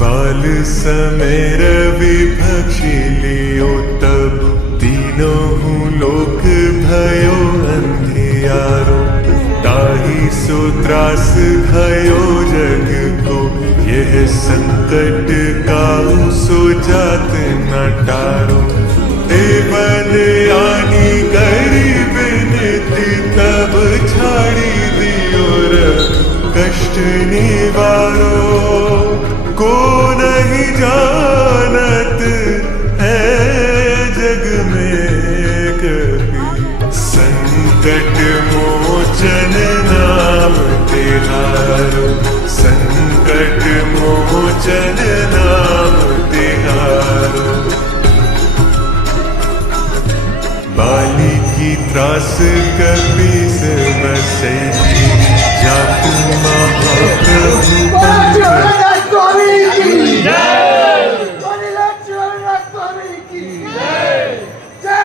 बाल समेर विभक्षी लियो तब तीनों हूँ लोक भयो अंधियारो ताही सो त्रास भयो जग को यह संकट काहू सो जात न टारो देवन आनी करी बिनती तब छाड़ी दियो कष्ट निवारो को नहीं जानत है जग में कभी संकट मोचन नाम तिहारो संकट मोचन नाम तिहारो बाली की त्रास कभी से बसे जात महाप्रभु स्वामी की जय।